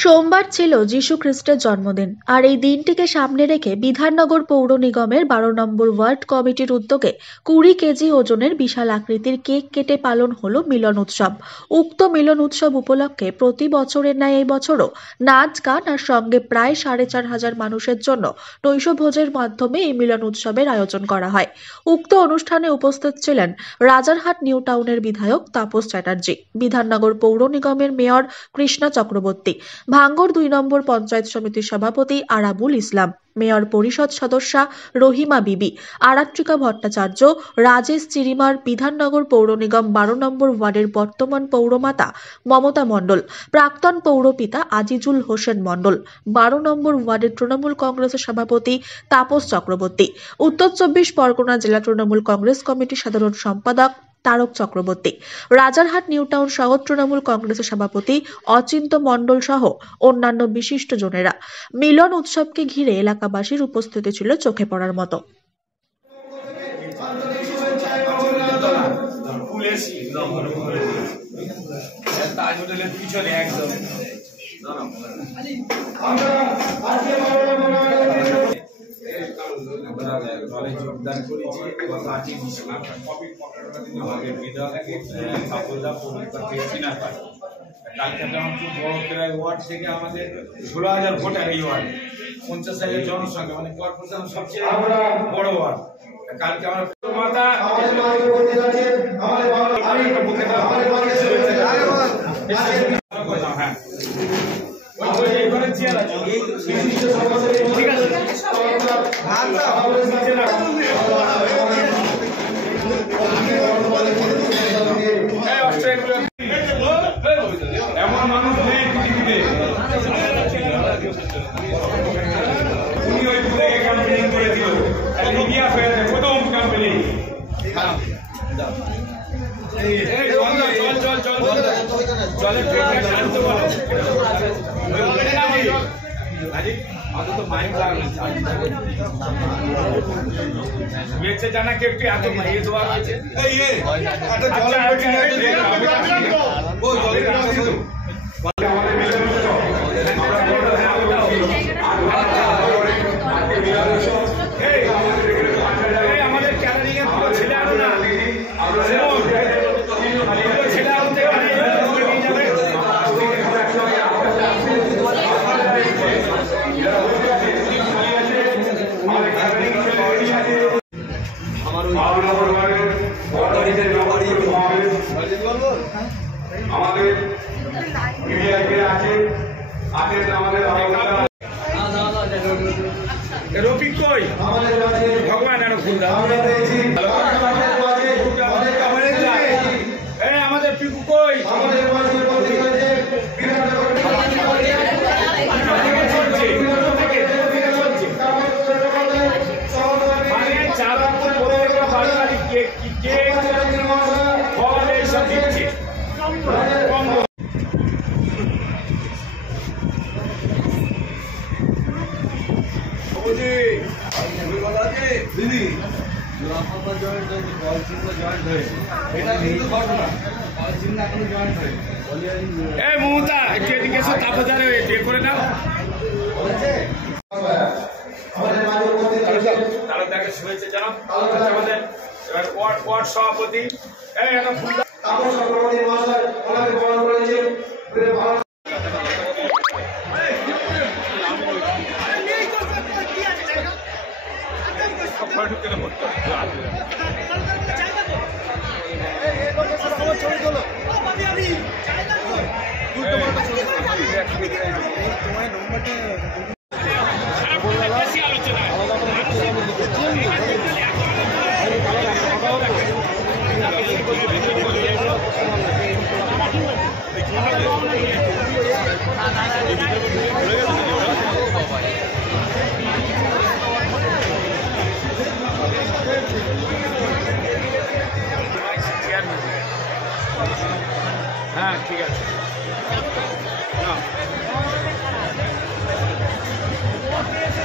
সোমবার ছিল যীশু খ্রিস্টের জন্মদিন, আর এই দিনটিকে সামনে রেখে বিধাননগর পৌর নিগমের 12 নম্বর ওয়ার্ড কমিটির উদ্যোগে 20 কেজি ওজনের বিশাল আকৃতির কেক কেটে পালন হলো মিলন উৎসব। উক্ত মিলন উৎসব উপলক্ষে প্রতি বছরের ন্যায় এই বছরও নাচ গান আর সঙ্গে প্রায় 4,500 মানুষের জন্য নৈশভোজের মাধ্যমে এই মিলন উৎসবের আয়োজন করা হয়। উক্ত অনুষ্ঠানে উপস্থিত ছিলেন রাজারহাট নিউ টাউনের বিধায়ক তাপস চ্যাটার্জি, বিধাননগর পৌর নিগমের মেয়র কৃষ্ণা চক্রবর্তী, ভাঙ্গর 2 নম্বর পঞ্চায়েত সমিতির সভাপতি আরাবুল ইসলাম, মেয়র পরিষদ সদস্যা রহিমা বিবি, আরাত্রিকা ভট্টাচার্য, রাজেশ চিরিমার, বিধাননগর পৌর নিগম 12 নম্বর ওয়ার্ডের বর্তমান পৌরমাতা মমতা মণ্ডল, প্রাক্তন পৌরপিতা আজিজুল হোসেন মণ্ডল, 12 নম্বর ওয়ার্ডের তৃণমূল কংগ্রেসের সভাপতি তাপস চক্রবর্তী, উত্তর 24 পরগনা জেলা তৃণমূল কংগ্রেস কমিটির সাধারণ সম্পাদক তারক চক্রবর্তী, রাজারহাট নিউ টাউন শহর তৃণমূল কংগ্রেসের সভাপতি অচিন্ত মণ্ডল সহ অন্যান্য বিশিষ্ট জনেরা। মিলন উৎসবকে ঘিরে এলাকাবাসীর উপস্থিতি ছিল চোখে পড়ার মতো। দলে যোগদান করেছি এবং আজকে আমাদের বিধায়ক সাফল্যতা পৌরতা চিনার পাই। কালকে যেমন খুব বড় প্রায় ওয়ার্ড থেকে আমাদের 16,000 ভোটার এই ওয়ার্ডে, 50,000 জনসংখ্যা, মানে কর্পোরেশন সবচেয়ে বড় ওয়ার্ড। কালকে আমরা মাতা হ্যাঁ ঠিক আছে এমন মানুষ নেই পৃথিবীতে। উনি ওই ক্যাম্পেইন করেছিল, ইন্ডিয়া প্রথম ক্যাম্পেইন। বেঁচে জানা কে একটু এত মাইয়ে দেওয়া হয়েছে। আমাদের ক্যালারিং এর পুরো ছেলে আরো না ছেলে আরো আমাদের রফিক কই ভগবান আমাদের পিকু কই মমতা একটু এদিকে এসে তাপদারে করে নাও। তালুকদারকে শুভেচ্ছা জানাও। আমাদের ওয়ার্ড সভাপতি হ্যাঁ ঠিক আছে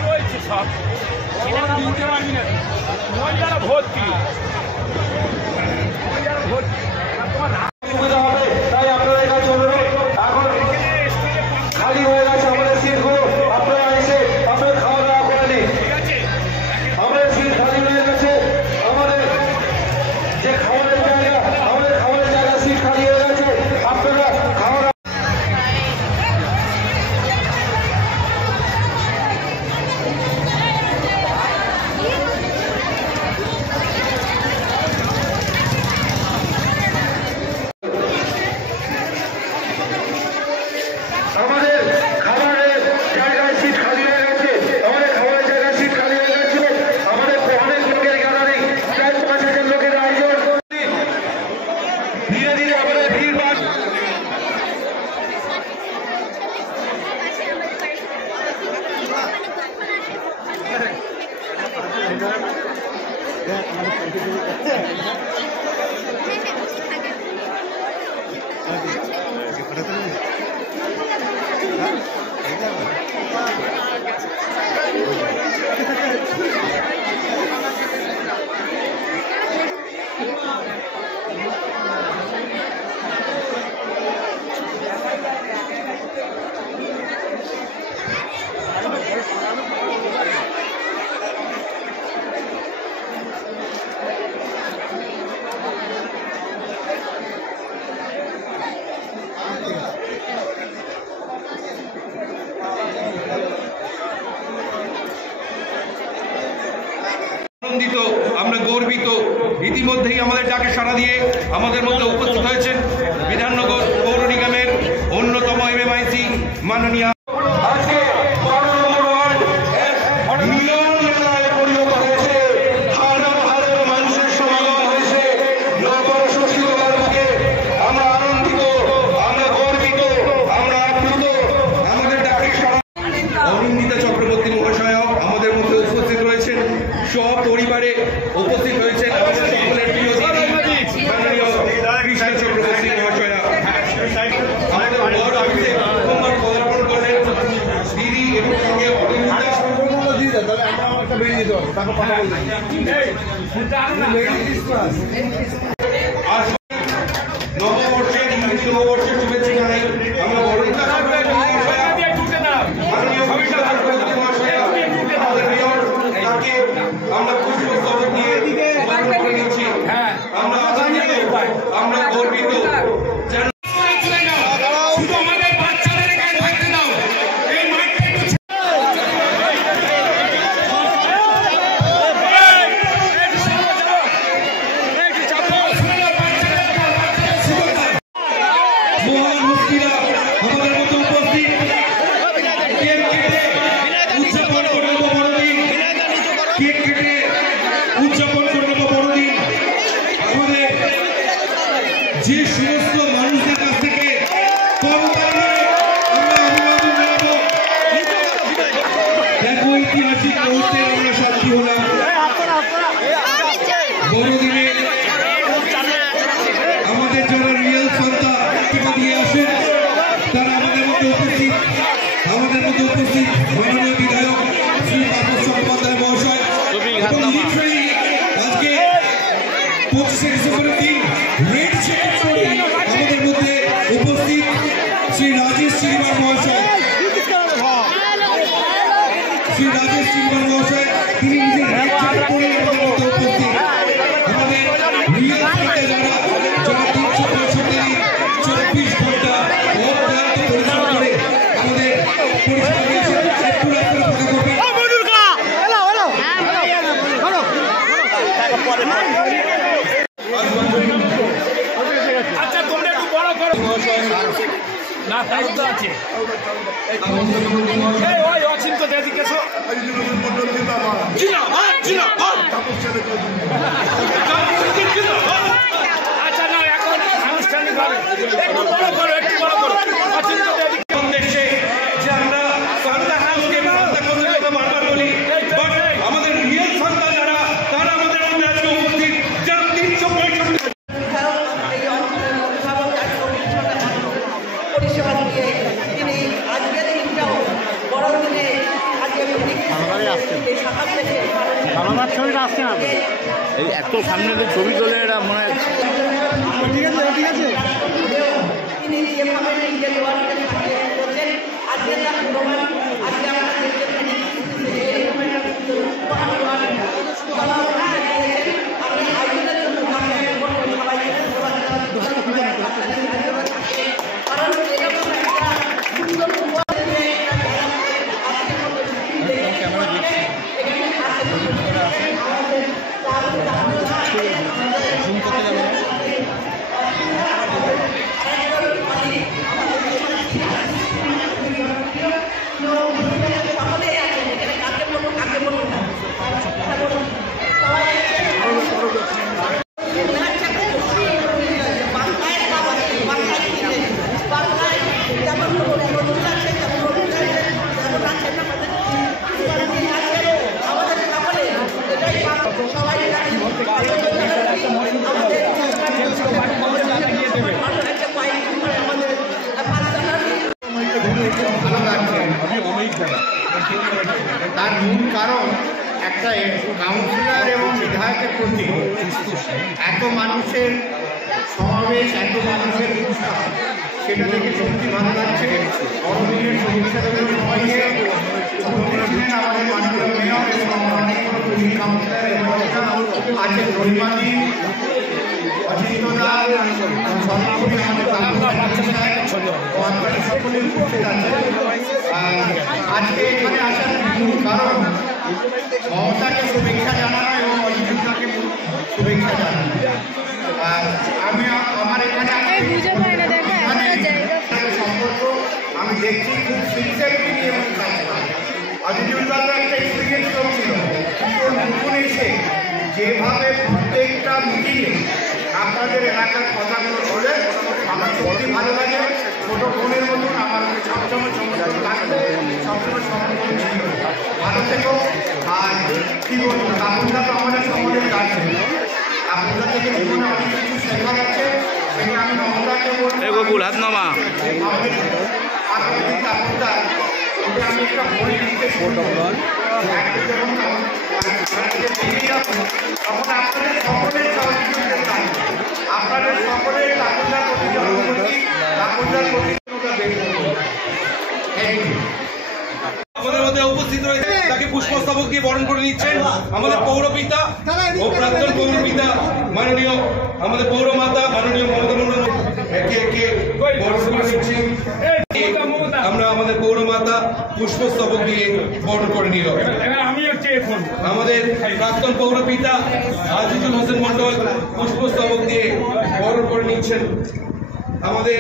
রয়েছে সব দিতে পারবি না মহিলারা ভর্তি তোমার সুবিধা হবে, তাই আপনাদের কাছে অনুরোধ এখন খালি হয়ে আনন্দিত, আমরা গর্বিত। ইতিমধ্যেই আমাদের ডাকে সাড়া দিয়ে আমাদের মধ্যে উপস্থিত হয়েছেন বিধাননগর পৌর নিগমের অন্যতম এমএমআইসি মাননীয় সপরিবারে উপস্থিত হয়েছেন আমাদের সকলের প্রিয় দিদি মাননীয় কৃষ্ণ চক্রবর্তী মহাশয়া। আমাদের বড় অফিসে প্রথমবার পদার্পণ করলেন দিদি এবং সঙ্গে নববর্ষের ইংরেজি নববর্ষের শুভেচ্ছা জানাই। আমরা বড়দিন আমরা পুষ্পস্তবক নিয়ে নিচ্ছি। আমরা গর্বিত উদযাপন করে নেব বড়দিন। আমাদের যে সমস্ত মানুষদের কাছ থেকে দেখো ঐতিহাসিক মুহূর্তে আমরা সাক্ষী হলাম। বড়দিনে আমাদের যারা রিয়েল সন্তা দিয়ে আসেন তারা আমাদের মধ্যে উপস্থিত মাননীয় বিধায়ক শ্রী তাপস চট্টোপাধ্যায় মহাশয়। আজকে 25শে ডিসেম্বরের দিন রেড জ্যাকেট পরে আমাদের মধ্যে উপস্থিত শ্রী রাজেশ শ্রীমান মহাশয়। তিনি নিজে রেড জ্যাকেট পরে আমাদের মধ্যে উপস্থিত। আমাদের রিয়েল সন্তা যারা 365 ঘন্টা অক্লান্ত পরিশ্রম করে আমাদের পরিশ্রম দিয়েছেন। একটু রাস্তায় ফাঁকা করবেন। আচ্ছা তোমরা একটু বড় করো না দায়িত্ব আছে ওই অচিন্ত দিকে আচ্ছা না এখন আনুষ্ঠানিক ভাবে একটু বড় করো অচিন্ত দেশে যে আমরা সন্তা হাউসকে সন্তা করতে কথা বারবার বলি, আমাদের রিয়েল সন্তা যারা তারা আমাদের মধ্যে আজকে উপস্থিত যারা 365 পরিষেবা দিয়ে তিনি আজকের দিনটাও বড়দিনে আজকে এই এত সামনে ছবি তোলে এরা মনে হয় তিনি যেভাবে নিজের দেওয়ালকে সাজিয়ে করছেন আজকে তার প্রমাণ আজকে আমরা আপনি আয়োজনের জন্য সবাইকে কারণ এরকম একটা সুন্দর তার মূল কারণ একটা কাউন্সিলর এবং বিধায়কের প্রতি এত মানুষের সমাবেশ, এত মানুষের উৎসাহ, সেটা দেখে সত্যি ভালো লাগছে। বড়দিনের শুভেচ্ছা দেবেন সবাইকে। আমাদের মাননীয় মেয়র এবং অনেকগুলো পুলিশ কাউন্সিলর এবং আছেন রহিমাদি, অচিন্ত দাস, সর্বোপরি আমাদের আপনারা সকলেই উপস্থিত আছেন। আজকে এখানে আসার মূল কারণ মমতাকে শুভেচ্ছা জানানো এবং অজিতকে শুভেচ্ছা জানানো। আর আমি আমার এখানে সম্পর্ক আমি দেখছি খুব সিনসিয়ারিটি নিয়ে অজিতদার একটা এক্সপিরিয়েন্স ছিল, নতুন এসে যেভাবে প্রত্যেকটা মিটিংয়ে আপনাদের এলাকার কথাগুলো বলে আমার সত্যি ভালো লাগে। ছোটো বোনের মতন আমার সবসময় সমর্থন লাগবে, সবসময় সমর্থন ছিল। ভালো থেকো। আর কী বলবো, আপনারা তো আমাদের সকলের কাছে, আপনাদের থেকে জীবনে অনেক কিছু শেখার আছে, সেটা আমি মমতাকে বলবো। ওটা আমি একটা বই লিখতে শুরু করবো, তখন আপনাদের সকলের সহযোগিতার কাজ, আপনাদের সকলের কাকুদার প্রতি জনগণী কাকুদার প্রতি বের করবো। আমাদের মধ্যে উপস্থিত রয়েছে, তাকে পুষ্পস্তবক দিয়ে বরণ করে নিচ্ছেন আমাদের পৌরপিতা ও প্রাক্তন পৌরপিতা মাননীয় আমাদের পৌরমাতা মাননীয় মমতা মণ্ডল একে একে বরণ করে নিচ্ছেন। আমরা আমাদের পৌরমাতা পুষ্পস্তবক দিয়ে বরণ করে নিল। আমাদের প্রাক্তন পৌরপিতা আজিজুল হোসেন মণ্ডল পুষ্পস্তবক দিয়ে বরণ করে নিচ্ছেন। আমাদের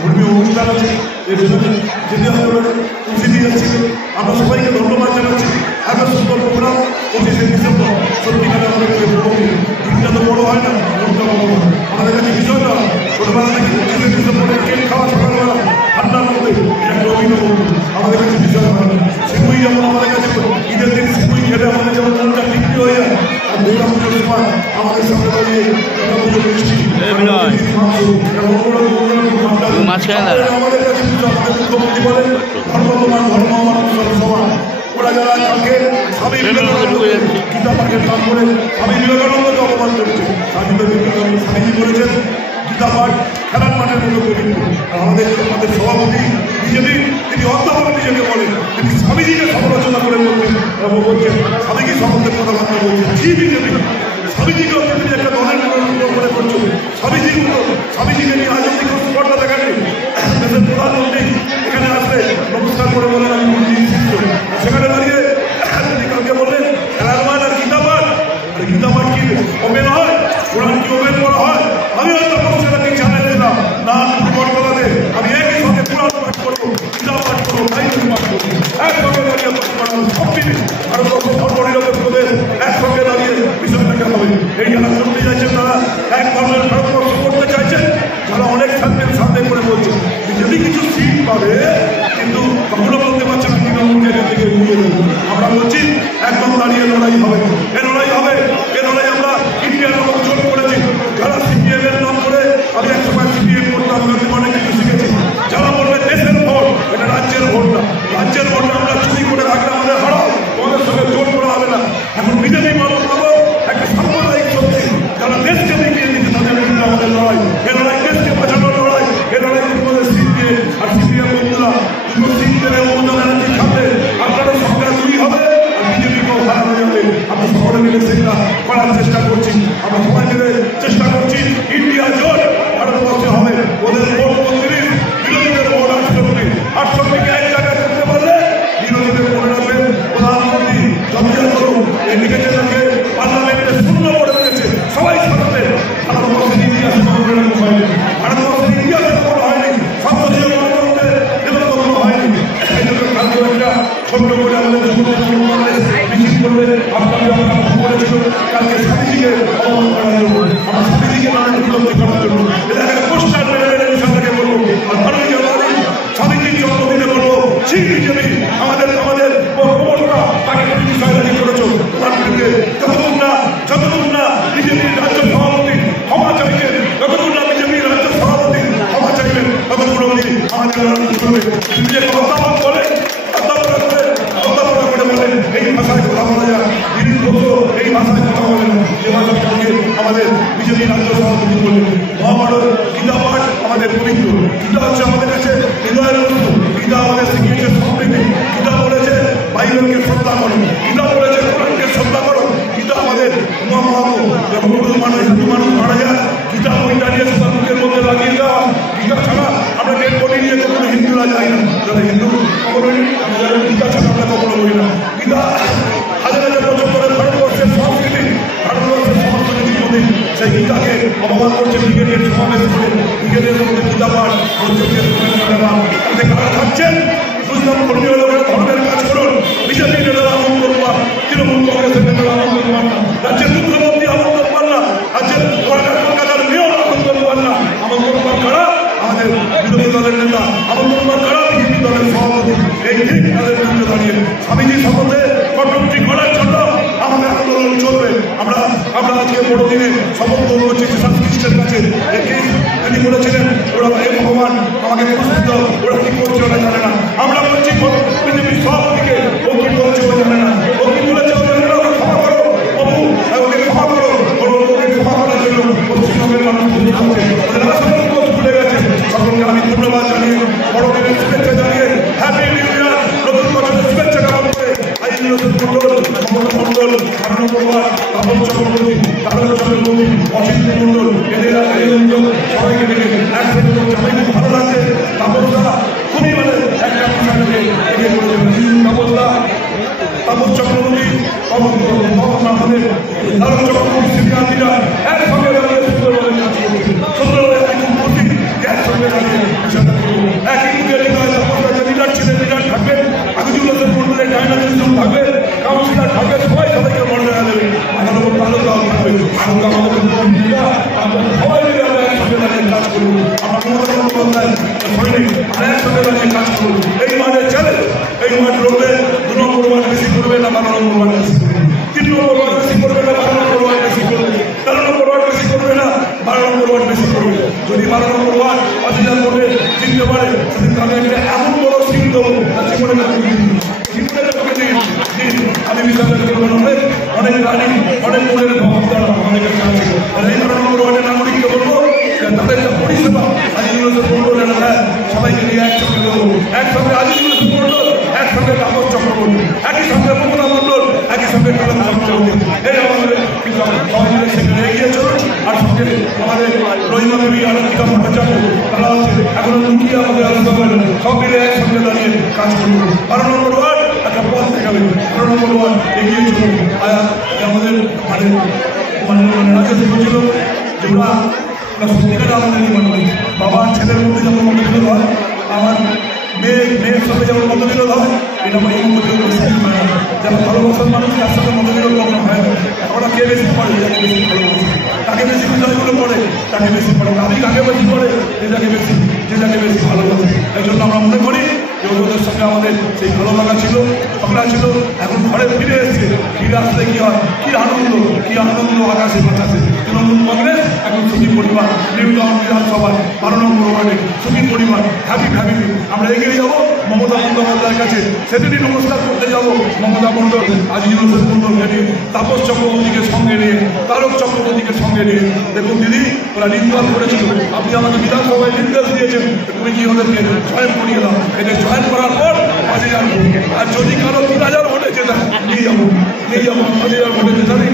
ধর্মীয় অনুষ্ঠান আছে। খাওয়া সকালবেলা ঠান্ডার মধ্যে একটা অভিনব আমাদের কাছে বিশাল ভালো। সিমুই যেমন আমাদের কাছে ঈদের দিন সিমুই খেলে আমাদের যেমন মনটা তৃপ্তি হয়ে যায়, আর দুর্গা পুজোর সময় আমাদের সামনে দাঁড়িয়ে দুর্গা পুজোর মিষ্টি আমাদের কাছে মুখ্যমন্ত্রী বলেন ধর্মমান ধর্ম আমার সমান। ওরা যারা কালকে স্বামী বিবেকানন্দকে গীতা পাঠের নাম করে স্বামী বিবেকানন্দকে অপমান করেছে, স্বামীজি বলেছেন গীতা পাঠ খেলার মাঠের মতো পবিত্র। আমাদের সভাপতি বিজেপি তিনি অধ্যাপক নিজেকে বলেন, তিনি স্বামীজিকে সমালোচনা করে বলছেন স্বামীজি সম্বন্ধে কথাবার্তা বলছেন। কি বিজেপি স্বামীজিকে তিনি একটা দলের করে করছেন, স্বামীজিকে নিয়ে রাজনৈতিক স্পর্ধা দেখাননি। দেশের প্রধানমন্ত্রী এখানে আসলে নমস্কার করে বলেন আমি সেখানে দাঁড়িয়ে তিনি কালকে বললেন খেলার মাঠ আর গীতা পাঠ। গীতা পাঠ কি ওপেন হয়, কোরআন কি ওপেন করা হয়? আমি হয়তো সেটাকে চ্যানেল দিলাম না ফুটবলতে আমি একই সঙ্গে কোরআন পাঠ করবো, গীতা পাঠ করবো, বাইবেল পাঠ করবো, একসঙ্গে দাঁড়িয়ে পাঠ করাবো। সব মিলে ভারতবর্ষ ধর্মনিরপেক্ষদের একসঙ্গে দাঁড়িয়ে বিষয়টাকে হবে। এই যারা করতে চাইছেন তারা এক ধরনের ভারতবর্ষ করতে চাইছেন, যারা অনেক সামনে করে বলছেন যদি কিছু সিট পাবে কিন্তু কখনো বলতে পারছে না তৃণমূলকে এখান থেকে উড়িয়ে দেবো। আমরা বলছি একদম দাঁড়িয়ে লড়াই হবে, এ লড়াই হবে, এ লড়াই আমরা ইন্ডিয়ার নাম জোর করেছি। যারা সিপিএম এর নাম করে আমি এক সময় সিপিএম করতাম, অনেক কিছু শিখেছি। যারা বলবে দেশের ভোট, এটা রাজ্যের ভোট না, রাজ্যের ভোট আমরা চুরি করে রাখলে আমাদের হারাও, তোমাদের সঙ্গে জোর করা হবে না। এখন বিজেপি মানুষ পাবো একটা সাম্প্রদায়িক শক্তি যারা দেশকে দেখিয়ে দিচ্ছে তাদের বিরুদ্ধে আমাদের লড়াই, এ লড়াই দেশকে বাঁচানোর লড়াই, এ লড়াই তোমাদের সিপিএ আর সিপিএম বন্ধুরা দুটো সিট দেবে মমতা ব্যানার্জির সামনে আপনারা সরকার তৈরি হবে আর বিজেপিকেও হারানো যাবে। আমরা সকলে মিলে সেটা করার চেষ্টা করছি, আমরা সবাই মিলে চেষ্টা করছি। ইন্ডিয়া জোট ভারতবর্ষে হবে, ওদের ভোট ৩৫, বিরোধীদের ভোট ৬৮, ৬৮কে এক জায়গায় করতে পারলে বিরোধীদের মনে রাখবেন প্রধানমন্ত্রী জমিয়া করুন এই লিখেছে তাকে পার্লামেন্টে শূন্য করে দিয়েছে। সবাই সাথে ভারতবর্ষের ইতিহাসে কখনো হয়নি, ভারতবর্ষের ইতিহাসে কখনো হয়নি, সপ্তদলীয় গণতন্ত্রে এগুলো কখনো হয়নি। এই জন্য কালকে একটা ছোট্ট করে আমাদের মিছিল করবে আপনাকে আমরা করেছিল কালকে স্বামীজিকে অবমান করার জন্য, আমরা স্বামীজিকে নানান বিলম্বী করার জন্য এটাকে পোস্টার মেরে বিষয়টাকে বলবো। আর 12ই জানুয়ারি স্বামীজির জন্মদিনে বলবো সেই বিজেপি আমাদের প্রবণতা তাকে বিষয়টাকে করেছো তোমার বিরুদ্ধে। যতক্ষণ না বিজেপির রাজ্য সভাপতি ক্ষমা চাইছেন, যতক্ষণ না বিজেপির রাজ্য সভাপতি ক্ষমা চাইবেন, ততক্ষণ অবধি আমাদের রাজনীতি করবে। নিজেকে অধ্যাপক বলে বলেন এই ভাষায় কথা বলা যায়, এই ভাষায় কথা বলেন, যে ভাষাটাকে আমাদের বিজেপি রাজ্য সভাপতি বললেন। মহাভারত গীতা পাঠ আমাদের পবিত্র, গীতা হচ্ছে আমাদের কাছে হৃদয়ের বস্তু, গীতা আমাদের শিখিয়েছে সম্প্রীতি, গীতা বলেছে বাইবেলকে শ্রদ্ধা করো, গীতা বলেছে কোরআনকে শ্রদ্ধা করো। গীতা আমাদের হিন্দু মানুষ মারা যায় গীতা বইটা নিয়ে সবার মুখের মধ্যে লাগিয়ে দেওয়া। গীতা ছাড়া আমরা ডেড বডি নিয়ে কখনো হিন্দুরা যাই না, যারা হিন্দু গীতা ছাড়া আমরা কখনো বই না। গীতা হাজার হাজার বছর ধরে ভারতবর্ষের সংস্কৃতি, ভারতবর্ষের সংস্কৃতির মধ্যে সেই গীতাকে অপমান করছে ব্রিগেডিয়ার সমাবেশ করে, ব্রিগেডিয়ার মধ্যে গীতা পাঠ কারা থাকছেন বুঝলাম। ধর্মীয় লোকেরা ধর্মের কাজ করুন, বিজেপি নেতারা আমল করবার, তৃণমূল কংগ্রেসের নেতারা আমল করবার না, রাজ্যের মুখ্যমন্ত্রী আমল করবার না, রাজ্যের কলকাতার মেয়র আমল করবার না। আমল করবার কারা আমাদের বিরোধী দলের নেতা, আমল করবার কারা বিজেপি দলের সভাপতি। এই ঠিক তাদের বিরুদ্ধে দাঁড়িয়ে স্বামীজি সম্বন্ধে কটূক্তি করার জন্য আমাদের আন্দোলন চলবে। আমরা আজকে বড়দিনে শপথ গ্রহণ করছি যীশু খ্রিস্টের কাছে। তিনি বলেছিলেন ওরা হে ভগবান আমাকে পুরস্কৃত, ওরা কি করছে ওরা জানে না। আমরা বলছি বিজেপির সভাপতিকে ও কি বলছে ও জানে না, ও কি বলেছে ও জানে না, ওকে ক্ষমা করো বাবু, ওকে ক্ষমা করো, ওকে ক্ষমা করার জন্য পশ্চিমবঙ্গের মানুষ ভুলে গেছে। সকলকে আমি ধন্যবাদ জানিয়ে বড়দিনের শুভেচ্ছা জানিয়ে হ্যাপি নিউ ইয়ার, নতুন বছরের শুভেচ্ছা কামনা করে মন্ডল, আনন্দ কুমার, তাপন চক্রবর্তী, তাপন চক্রবর্তী, অসিত মন্ডল, এদের সবাইকে ডেকে একসাথে করছে। আমি খুব ভালো লাগছে। তাপনদা খুবই মানে একটা বিষয়টাকে এগিয়ে করে দেবেন। তাপন চক্রবর্তী, আমাদের তাপন চক্রবর্তী শিক্ষার্থীরা একসঙ্গে দাঁড়িয়ে সুন্দরভাবে কাজ করছে। সুন্দরভাবে আমি খুব খুশি একসঙ্গে দাঁড়িয়ে বিষয়টা করবো। একই মুখে লিডার ছিলেন, লিডার থাকবেন, আগুজুল হোসেন মন্ডলের ডাইনামিজম থাকবে, কাউন্সিলর থাকবে, সবাইকে মর্যাদা দেবে। আমার উপর তালুকদার থাকবে, আমাদের সবাই মিলে আমরা একসঙ্গে দাঁড়িয়ে কাজ করবো। আমার মমতা বন্দ্যোপাধ্যায় যদি 12 নম্বর ওয়ার্ড 5000 ভোটে জিততে পারে সেদিন আমি একটা এমন বড় সিল দেবো তার জীবনে আমি বিশ্বাস করবো অনেক রানী অনেক মনের ভক্তরা আমাদের কাছে আছে এই 12 নম্বর ওয়ার্ডের নাগরিককে বলবো তাদের যে পরিষেবা আজিজুল মন্ডল সবাইকে নিয়ে একসঙ্গে দেবো একসঙ্গে আজিজুল মন্ডল একসঙ্গে তাপস চক্রবর্তী একই সঙ্গে মমতা মন্ডল একই সঙ্গে এই আমাদের সবাই মিলে সেখানে এগিয়ে চলুন আর সঙ্গে আমাদের রহিমা দেবী আনন্দিকা ভট্টাচার্য তারা এখনো লুকিয়ে আমাদের আলোচনা সব মিলে একসঙ্গে দাঁড়িয়ে কাজ করবো 12 নম্বর ওয়ার্ড একটা পথ দেখাবে 12 নম্বর ওয়ার্ড এগিয়ে চলুন আমাদের রাজ্য ছিল যে ওরা সত্যিকারে আমাদের জীবন বাবার ছেলের মধ্যে যেমন মতবিরোধ হয় আমার মেয়ের সাথে যেমন মতবিরোধ হয় এটা এই মতবিরোধ হয় না যেমন ভালোবাসার মানুষ তার সাথে মতবিরোধ কখনো হয় না ওরা কে বেশি পড়ে যাকে বেশি ভালোবাসে তাকে বেশি বিষয়গুলো পড়ে তাকে বেশি পড়ে আমি কাকে বেশি পড়ে যে যাকে বেশি ভালোবাসে এই জন্য আমরা মনে করি যে ওদের সঙ্গে আমাদের সেই ভালো লাগা ছিল ঝগড়া ছিল এখন ঘরে ফিরে এসছে ফিরে আসলে কি হয় কি আনন্দ আকাশে বাতাসে তৃণমূল কংগ্রেস এখন সুখী পরিবার নিউ টাউন বিধানসভার 12 নম্বর ওয়ার্ডে সুখী পরিবার হ্যাপি ফ্যামিলি আমরা এগিয়ে যাবো মমতা বন্দ্যোপাধ্যায়ের কাছে সেদিনই নমস্কার করতে যাবো মমতা মন্ডল আজিজুল মন্ডলকে নিয়ে তাপস চক্রবর্তীকে সঙ্গে নিয়ে তারক চক্রবর্তীকে সঙ্গে নিয়ে দেখুন দিদি ওরা নির্বাচন করেছিল আপনি আমাকে বিধানসভায় নির্দেশ দিয়েছেন তুমি কি ওদেরকে জয়েন করিয়ে দাও এদের জয়েন করার পর 5000 ভোট আর যদি কারো 3000 ভোটে জেতা নিয়ে যাবো 5000 ভোটে জেতা নিয়ে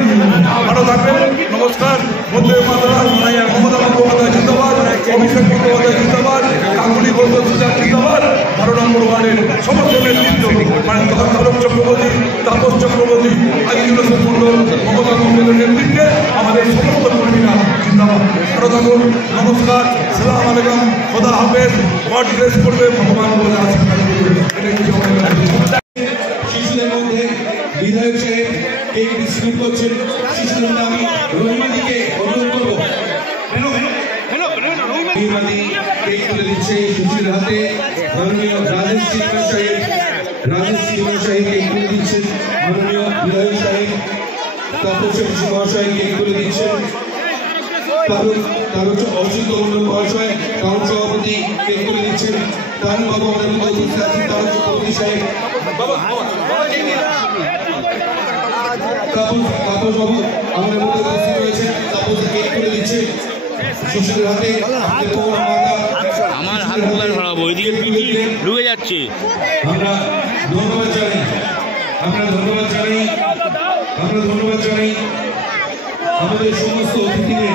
ভালো থাকবেন নমস্কার বন্দে মাতরম মমতা বন্দ্যোপাধ্যায় জিন্দাবাদ অভিষেক বন্দ্যোপাধ্যায় জিন্দাবাদ কাকুলি বন্দ্যোপাধ্যায় জিন্দাবাদ 12 নম্বর ওয়ার্ডের সমস্ত নেতৃত্ব মানে তারক চক্রবর্তী তাপস চক্রবর্তী আজিজুল মন্ডল মমতা মন্ডলের নেতৃত্বে আমাদের সমস্ত কর্মীরা জিন্দাবাদ ভালো থাকুন নমস্কার সালাম আলাইকুম খোদা হাফেজ গড ব্লেস করবে ভগবান বলে আশীর্বাদ করবে শিশুদের মধ্যে বিধায়ক সাহেব কেক ডিস্ট্রিবিউট করছেন শিশুদের নাম রহিমাদিকে অনুরোধ করবো রহিমাদি কেক তুলে দিচ্ছে শিশুদের হাতে মাননীয় রাজেশ সিনহা সাহেব কেক তুলে দিচ্ছেন মাননীয় বিধায়ক সাহেব তাপস মহাশয় কেক তুলে দিচ্ছেন অচ্যুত মন্ডল মহাশয় টাউন সভাপতি কেক তুলে দিচ্ছেন তারুণ বাবু আমাদের মধ্যে উপস্থিত আছেন তারুণ চক্রবর্তী সাহেব তাপস বাবু আমাদের মধ্যে উপস্থিত রয়েছেন তাপস কেক তুলে দিচ্ছেন শিশুদের হাতে আমার হাত গুলার ভাড়াবো ওইদিকে ঢুকে যাচ্ছে আমরা ধন্যবাদ জানাই আমাদের সমস্ত অতিথিদের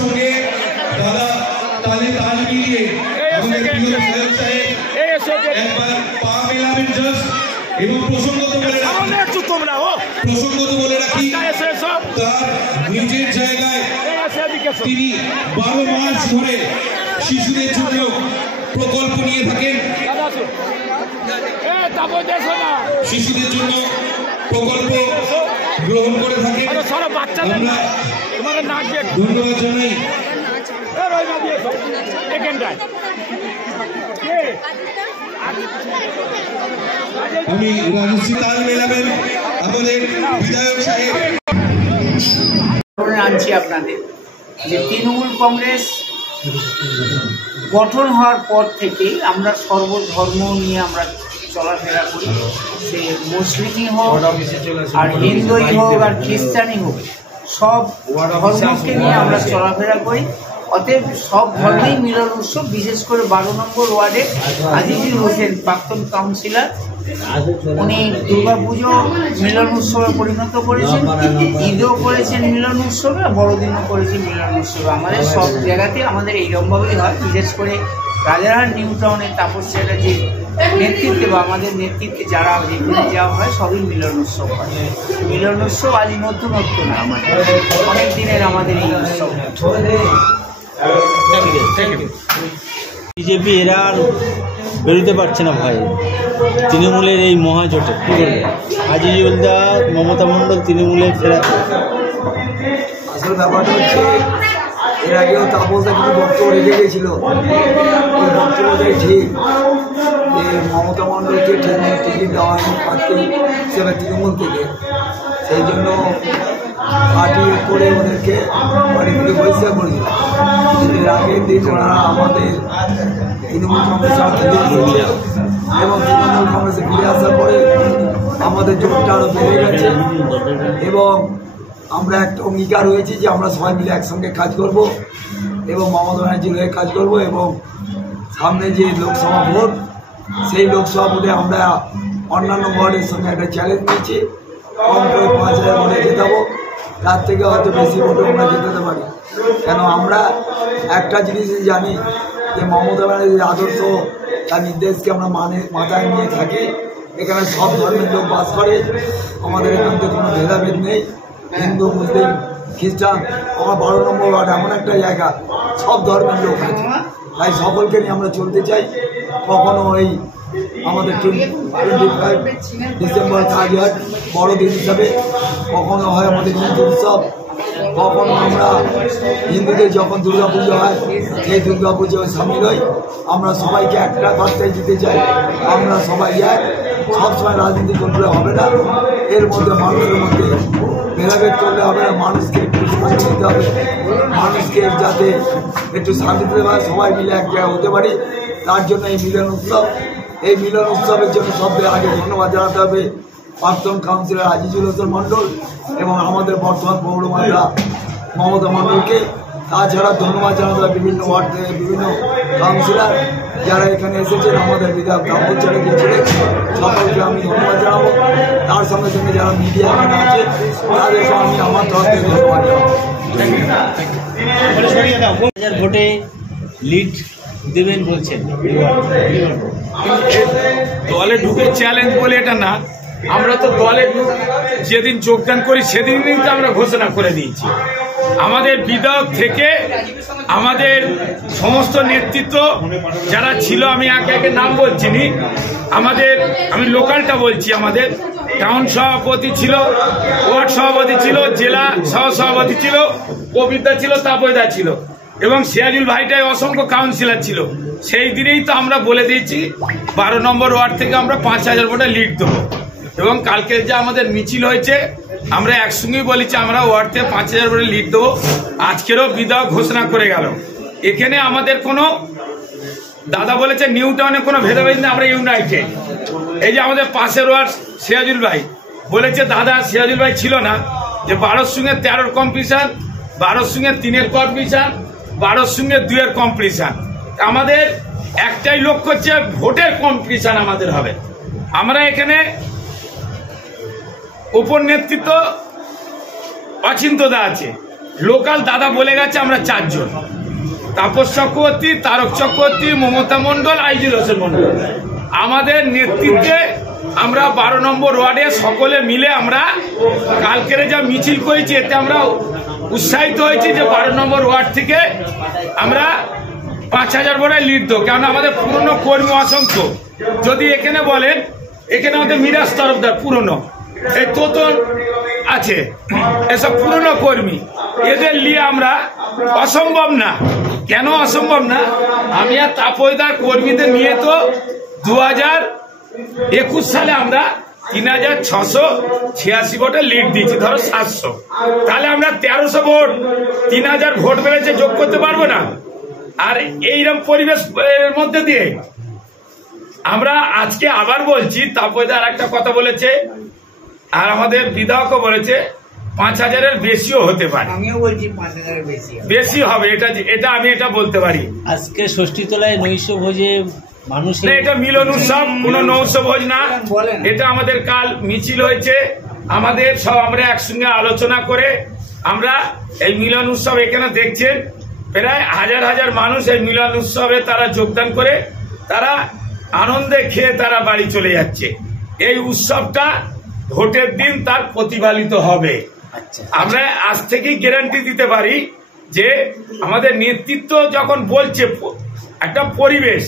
সঙ্গে দাদা তাল মিলিয়ে আমাদের প্রিয় বিধায়ক সাহেব একবার পা মেলাবেন জাস্ট এবং প্রসঙ্গত বলে রাখি তার নিজের জায়গায় তিনি 12 মাস ধরে শিশুদের জন্য প্রকল্প নিয়ে থাকেন শিশুদের জন্য প্রকল্প গ্রহণ করে থাকেন আমরা ধন্যবাদ জানাই আমি রাজশ্রী তাল মেলাবেন আমাদের বিধায়ক সাহেব আনছি আপনাদের যে তৃণমূল কংগ্রেস গঠন হওয়ার পর থেকে আমরা সর্বধর্ম নিয়ে আমরা চলাফেরা করি সে মুসলিমই হোক আর হিন্দুই হোক আর খ্রিস্টানই হোক সব ধর্মকে নিয়ে আমরা চলাফেরা করি অতএব সব ধর্মেই মিলন উৎসব বিশেষ করে 12 নম্বর ওয়ার্ডে আজিজুল হোসেন প্রাক্তন কাউন্সিলর উনি দুর্গাপুজো মিলন উৎসবে পরিণত করেছেন ঈদও করেছেন মিলন উৎসবে বড়দিনও করেছেন মিলন উৎসবে আমাদের সব জায়গাতে আমাদের এইরকমভাবেই হয় বিশেষ করে রাজারহাট নিউ টাউনের তাপস চ্যাটার্জির নেতৃত্বে বা আমাদের নেতৃত্বে যারা যেখানে যাওয়া হয় সবই মিলন উৎসব হয় মিলন উৎসব আজ নতুনত্ব না আমাদের অনেক দিনের আমাদের এই উৎসব বিজেপি এরা আর বেরোতে পারছে না ভাই তৃণমূলের এই মহাজোটে কী করবে আজিজুল দা মমতা মন্ডল তৃণমূলের ফেরাতে আসলে ব্যাপারটা হচ্ছে এর আগেও তাপসদা কিছু বক্তব্য রেখে গিয়েছিল ওই বক্তব্যটাই ঠিক যে মমতা মণ্ডলকে ঠিকমতো টিকিট দেওয়া হয়নি প্রার্থী হিসেবে তৃণমূল থেকে, সেই জন্য পার্টি করে ওদেরকে বাড়ি থেকে বহিষ্কার করেছিল। এর আগের দিন ওনারা আমাদের তৃণমূল কংগ্রেসে এবং তৃণমূল কংগ্রেসে ফিরে আসার পরে আমাদের জোটটা আরও বেড়ে গেছে এবং আমরা একটা অঙ্গীকার হয়েছি যে আমরা সবাই মিলে একসঙ্গে কাজ করব এবং মমতা ব্যানার্জির হয়ে কাজ করব এবং সামনে যে লোকসভা ভোট, সেই লোকসভা ভোটে আমরা অন্যান্য ওয়ার্ডের সঙ্গে একটা চ্যালেঞ্জ দিচ্ছি, কম করে 5000 ভোটে জেতাবো, তার থেকে হয়তো বেশি ভোটে আমরা জেতাতে পারি। কেন আমরা একটা জিনিসই জানি যে মমতা ব্যানার্জির আদর্শ, তার নির্দেশকে আমরা মাথায় নিয়ে থাকি। এখানে সব ধর্মের লোক বাস করে, আমাদের এখান থেকে কোনো ভেদাভেদ নেই, হিন্দু মুসলিম খ্রিস্টান। আমার 12 নম্বর ওয়ার্ড এমন একটা জায়গা, সব ধর্মের লোক আছে, তাই সকলকে নিয়ে আমরা চলতে চাই। কখনো এই আমাদের 25 ডিসেম্বর কাজহাট বড়দিন হিসাবে, কখনো হয় আমাদের ঈদ উৎসব, কখনো আমরা হিন্দুদের যখন দুর্গাপুজো হয় সেই দুর্গাপুজোয় সামিল হই। আমরা সবাইকে একটা বার্তায় দিতে চাই, আমরা সবাই এক, সবসময় রাজনীতি করলে হবে না, এর মধ্যে মানুষের মধ্যে ভেদাভেদ করলে হবে না, মানুষকে একটু শান্তি দিতে হবে, মানুষকে যাতে একটু শান্তি দিতে পারে, সবাই মিলে এক জায়গায় হতে পারি। তার জন্য এই মিলন উৎসব, এই মিলন উৎসবের জন্য সবচেয়ে আগে ধন্যবাদ জানাতে হবে প্রাক্তন কাউন্সিলর আজিজুল হোসেন মণ্ডল এবং আমাদের বর্তমান পৌরমাতা মমতা মণ্ডলকে। তাছাড়া ধন্যবাদ জানাতে হবে বিভিন্ন ওয়ার্ড থেকে বিভিন্ন কাউন্সিলর যারা এখানে এসেছেন, আমাদের বিধায়ক দামোদর চ্যাটার্জি ছিলেন, সকলকে আমি ধন্যবাদ জানাবো। তার সঙ্গে সঙ্গে যারা মিডিয়া এখানে আছে তাদেরকে আমি আমার তরফ থেকে ধন্যবাদ জানাবো। ভোটে লিড দেবেন বলছেন, দলে ঢুকে চ্যালেঞ্জ বলে এটা না, আমরা তো দলে যেদিন যোগদান করি সেদিনই তো আমরা ঘোষণা করে দিয়েছি। আমাদের বিধায়ক থেকে আমাদের সমস্ত নেতৃত্ব যারা ছিল, আমি একে একে নাম বলছি নি, আমি লোকালটা বলছি, আমাদের টাউন সভাপতি ছিল, ওয়ার্ড সভাপতি ছিল, জেলা সহ সভাপতি ছিল, কবিতা ছিল, তাপয়দা ছিল এবং সিরাজুল ভাইটাই অসংখ্য কাউন্সিলর ছিল। সেই দিনেই তো আমরা বলে দিয়েছি 12 নম্বর ওয়ার্ড থেকে আমরা 5000 ভোটে লিড দেবো এবং কালকে যে আমাদের মিছিল হয়েছে আমরা একসঙ্গেই বলেছি আমরা ওয়ার্ড থেকে 5000 ভোটে লিড দেবো। আজকেরও বিধায়ক ঘোষণা করে গেল। এখানে আমাদের কোনো দাদা বলেছে নিউ টাউনে কোনো ভেদাভেদ নেই, আমরা ইউনাইটেড। এই যে আমাদের পাশের ওয়ার্ড সিরাজুল ভাই বলেছে, দাদা সিরাজুল ভাই ছিল না, যে 12-র সঙ্গে 13-র কম্পিটিশন, 12-র সঙ্গে 3-এর কম্পিটিশন, 12-র সঙ্গে 2-এর কম্পিটিশন। আমাদের একটাই লক্ষ্য হচ্ছে ভোটের কম্পিটিশন আমাদের হবে। আমরা এখানে উপর নেতৃত্ব অচিন্তদা আছে, লোকাল দাদা বলে গেছে আমরা 4 জন, তাপস চক্রবর্তী, তারক চক্রবর্তী, মমতা মণ্ডল, আইজুল হোসেন মণ্ডল। আমাদের নেতৃত্বে আমরা 12 নম্বর ওয়ার্ডে সকলে মিলে আমরা কালকের যা মিছিল করেছি এতে আমরা উৎসাহিত হয়েছি যে 12 নম্বর ওয়ার্ড থেকে আমরা 5000 ভোটে লিড দেবো। কারণ আমাদের পুরনো কর্মী অসংখ্য, যদি এখানে বলেন, এখানে আমাদের মিরাজ তরফদার পুরনো, এই তোতন আছে, এসব পুরনো কর্মী, এদের নিয়ে আমরা অসম্ভব না। কেন অসম্ভব না? আমি আর তাপয়দার কর্মীদের নিয়ে তো 2021 সালে আমরা 3686 ভোটে লিড দিয়েছি, ধরো 700, তাহলে আমরা 1300 ভোট, 3000 ভোট বেড়েছে, যোগ করতে পারবো না? আর এইরকম পরিবেশের মধ্যে দিয়ে আমরা আজকে আবার বলছি, তাপয়দা আর একটা কথা বলেছে আর আমাদের বিধায়কও বলেছে 5000-এর বেশিও হতে পারে। আমিও বলছি 5000-এর বেশি হবে, এটা আমি এটা বলতে পারি। আজকে ষষ্ঠী তলায় নৈশ ভোজে মানুষ, এটা মিলন উৎসব, কোন নৈশ ভোজ না, এটা আমাদের কাল মিছিল হয়েছে, আমাদের সব আমরা একসঙ্গে আলোচনা করে আমরা এই মিলন উৎসব এখানে দেখছেন প্রায় হাজার হাজার মানুষ এই মিলন উৎসবে তারা যোগদান করে তারা আনন্দে খেয়ে তারা বাড়ি চলে যাচ্ছে। এই উৎসবটা ভোটের দিন তার প্রতিফলিত হবে। আমরা আজ থেকেই গ্যারান্টি দিতে পারি যে আমাদের নেতৃত্ব যখন বলছে একটা পরিবেশ,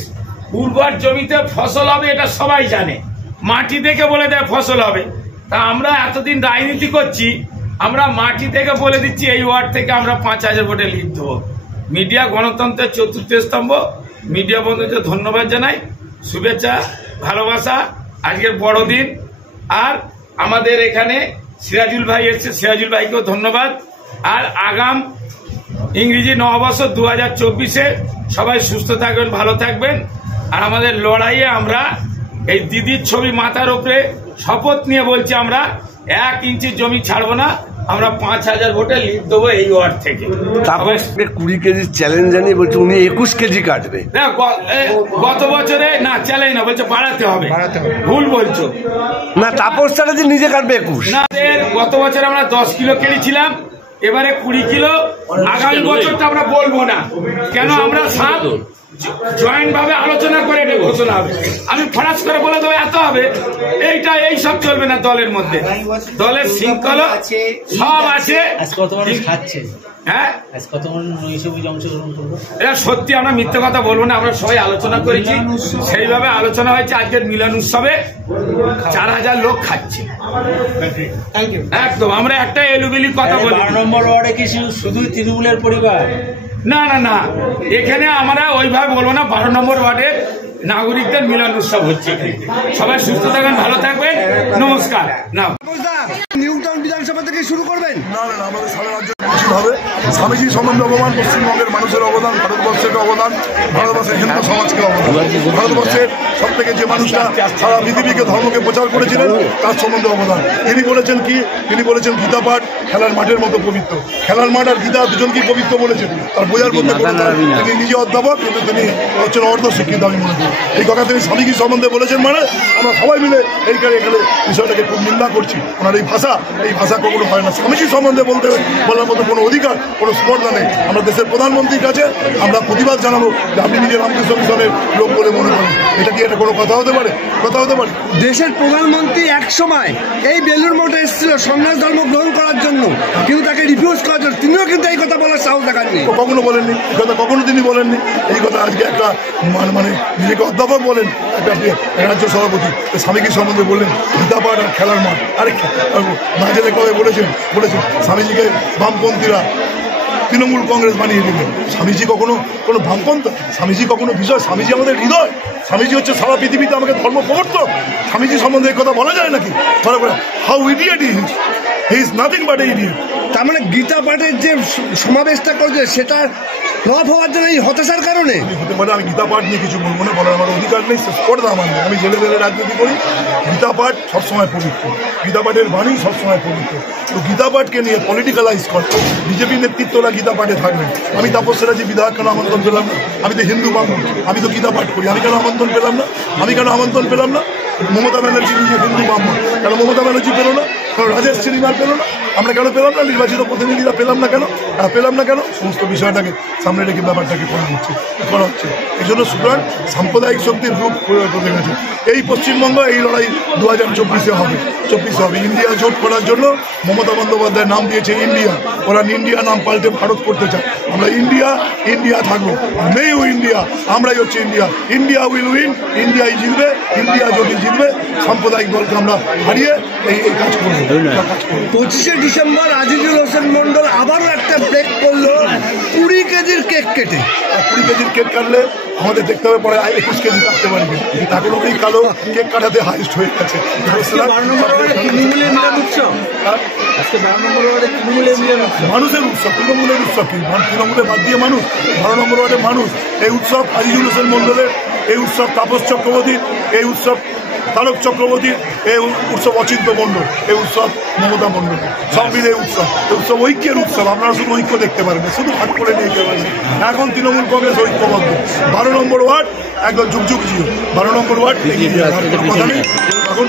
উর্বর জমিতে ফসল হবে এটা সবাই জানে, মাটি দেখে বলে দেয় ফসল হবে। তা আমরা এতদিন রাজনীতি করছি, আমরা মাটি থেকে বলে দিচ্ছি এই ওয়ার্ড থেকে আমরা 5000 ভোটে লিড দেবো। মিডিয়া গণতন্ত্রের চতুর্থ স্তম্ভ, মিডিয়া বন্ধুদের ধন্যবাদ জানাই, শুভেচ্ছা। ভালোবাসা, আজকের বড়দিন। আর আমাদের এখানে সিরাজুল ভাই এসছে, সিরাজুল ভাইকেও ধন্যবাদ। আর আগাম ইংরেজি নববর্ষ 2024-এ সবাই সুস্থ থাকবেন, ভালো থাকবেন। আর আমাদের লড়াইয়ে আমরা এই দিদির ছবি মাথার উপরে শপথ নিয়ে বলছি, আমরা 1 ইঞ্চি জমি ছাড়বো না, আমরা 5000 ভোটে লিড দেবো এই ওয়ার্ড থেকে। তারপরে 20 কেজির চ্যালেঞ্জ জানিয়ে বলছে উনি 21 কেজি কাটবে। গত বছরে না চ্যালেঞ্জ না, বলছে বাড়াতে হবে, ভুল বলছো না। তাপস চ্যাটার্জি নিজে কাটবে 21 না। গত বছর আমরা 10 কিলো কেটেছিলাম, এবারে 20 কিলো। আগামী বছরটা আমরা বলবো না, কেন আমরা সব জয়েন্ট ভাবে আলোচনা করে এটা ঘোষণা হবে। আমি ফরাস করে বলে দেবো এত হবে, এইটা এই সব চলবে না। দলের মধ্যে দলের শৃঙ্খলা সব আছে। হ্যাঁ, এটা সত্যি, আমরা মিথ্যে কথা বলবো না। আমরা সবাই আলোচনা করেছি, সেইভাবে আলোচনা হয়েছে। আজকের মিলন উৎসবে 4000 লোক খাচ্ছে একদম। আমরা একটা এলুবেলি কথা বলি। 12 নম্বর ওয়ার্ডে কি শুধুই তৃণমূলের পরিবার? না না না, এখানে আমরা ওইভাবে বলবো না। 12 নম্বর ওয়ার্ডের নাগরিকদের মিলন উৎসব হচ্ছে। সবাই সুস্থ থাকবেন, ভালো থাকবেন, নমস্কার। না নিউ টাউন বিধানসভা থেকে শুরু করবেন? না না, আমাদের সারা রাজ্য মিছিল হবে। স্বামীজির সম্বন্ধে অবদান, পশ্চিমবঙ্গের মানুষের অবদান, ভারতবর্ষের অবদান, ভারতবর্ষের হিন্দু সমাজকে অবদান, ভারতবর্ষের সব থেকে যে মানুষটা সারা পৃথিবীকে ধর্মকে প্রচার করেছিলেন তার সম্বন্ধে অবদান। তিনি বলেছেন কি? তিনি বলেছেন গীতা পাঠ খেলার মাঠের মতো পবিত্র। খেলার মাঠ আর গীতা দুজনকেই পবিত্র বলেছেন। তার বোঝার মধ্যে তিনি নিজে অধ্যাপক, কিন্তু তিনি হচ্ছেন অর্ধশিক্ষিত আমি মনে করি। এই কথা তিনি স্বামীজির সম্বন্ধে বলেছেন, মানে আমরা সবাই মিলে এইখানে এখানে বিষয়টাকে খুব নিন্দা করছি। ওনার এই ভাষা কখনো হয় না। স্বামীজির সম্বন্ধে বলার মতো কোনো অধিকার, কোনো স্পর্ধা নেই। আমরা দেশের প্রধানমন্ত্রীর কাছে আমরা প্রতিবাদ জানাবো যে আপনি নিজের রামকৃষ্ণ মিশনের লোক বলে মনে করেন। এটা কি এটা কোনো কথা হতে পারে? কথা হতে পারে? দেশের প্রধানমন্ত্রী এক সময় এই বেলুড় মঠে এসেছিল সন্ন্যাস ধর্ম গ্রহণ করার জন্য, কিন্তু তাকে রিফিউজ করার জন্য। তিনিও কিন্তু এই কথা বলার সাহস দেখাননি, কখনো বলেননি। এই কথা কখনো তিনি বলেননি। এই কথা আজকে একটা মানে নিজেকে অধ্যাপক বলেন, একটা রাজ্য সভাপতি স্বামীজির সম্বন্ধে বললেন গীতা পাঠ আর খেলার মাঠ। আরে নাজেলে কবে বলেছেন স্বামীজিকে বামপন্থীরা তৃণমূল কংগ্রেস বানিয়ে দিলেন। স্বামীজি কখনো কোনো বামপন্থা? স্বামীজি কখনো বিষয়? স্বামীজি আমাদের হৃদয়। স্বামীজি হচ্ছে সারা পৃথিবীতে আমাকে ধর্ম প্রবর্তক। স্বামীজি সম্বন্ধে এই কথা বলা যায় নাকি? How idiot he is nothing but A idiot. তার মানে গীতা পাঠের যে সমাবেশটা করছে সেটা ফ্লপ হওয়ার জন্য এই হতাশার কারণে হতে পারে। আমি গীতা পাঠ নিয়ে কিছু বলবো না, বলার আমার অধিকার নেই, স্পর্ধা আমার নেই। আমি জেলে রাজনীতি করি। গীতা পাঠ সবসময় পবিত্র, গীতা পাঠের বাণী সবসময় পবিত্র। তো গীতা পাঠকে নিয়ে পলিটিক্যালাইজ করতে বিজেপি নেতৃত্বরা গীতা পাঠে থাকবেন। আমি তাপস চ্যাটার্জি বিধায়ক কেন আমন্ত্রণ পেলাম না? আমি তো হিন্দু বাঙালি, আমি তো গীতা পাঠ করি। আমি কেন আমন্ত্রণ পেলাম না? মমতা ব্যানার্জি নিজে হিন্দু ব্রাহ্মণ, কেন মমতা ব্যানার্জি পেল না? কারণ রাজেশ শ্রীনিবাস পেল না? আমরা কেন পেলাম না? নির্বাচিত প্রতিনিধিরা পেলাম না কেন? সমস্ত বিষয়টাকে সামনে রেখে ব্যাপারটাকে করা হচ্ছে। এই জন্য সুতরাং সাম্প্রদায়িক শক্তির রূপ করে গেছে। এই পশ্চিমবঙ্গ এই লড়াই 2024-এ হবে। ইন্ডিয়া জোট করার জন্য মমতা বন্দ্যোপাধ্যায় নাম দিয়েছে ইন্ডিয়া। ওরা ইন্ডিয়া নাম পাল্টে ভারত করতে চায়। আমরা ইন্ডিয়া থাকবো। মেউ ইন্ডিয়া, আমরাই হচ্ছে ইন্ডিয়া। ইন্ডিয়া উইল উইন, ইন্ডিয়াই জিতবে। ইন্ডিয়া যদি জিতবে, সাম্প্রদায়িক দলকে আমরা হারিয়ে এই কাজ করবো। 25শে ডিসেম্বর আজিজুল হোসেন মন্ডল আবারও একটা ব্রেক করলো 20 কেজির কেক কেটে। 20 কেজির কেক কাটলে আমাদের দেখতে হবে পরে 21 কেজি কাটতে পারবে। এখন অনেক কালো কেক কাটাতে হাইস্ট হয়ে গেছে। মানুষের উৎসব, তৃণমূলের উৎসব কি? তৃণমূলে বাদ দিয়ে মানুষ, 12 নম্বর ওয়ার্ডের মানুষ। এই উৎসব আজিজুল হোসেন মন্ডলের, এই উৎসব তাপস চক্রবর্তীর, এই উৎসব তারক চক্রবর্তীর, এই উৎসব অচিন্ত মণ্ডল, এই উৎসব মমতা মণ্ডল, সব মিলে এই উৎসব ঐক্যের উৎসব। আপনারা শুধু ঐক্য দেখতে পারবেন, শুধু ভাগ করে নিয়ে যেতে পারবেন। এখন তৃণমূল কংগ্রেস ঐক্যবদ্ধ। 12 নম্বর ওয়ার্ড একদম যুগ জিও। 12 নম্বর ওয়ার্ড এখন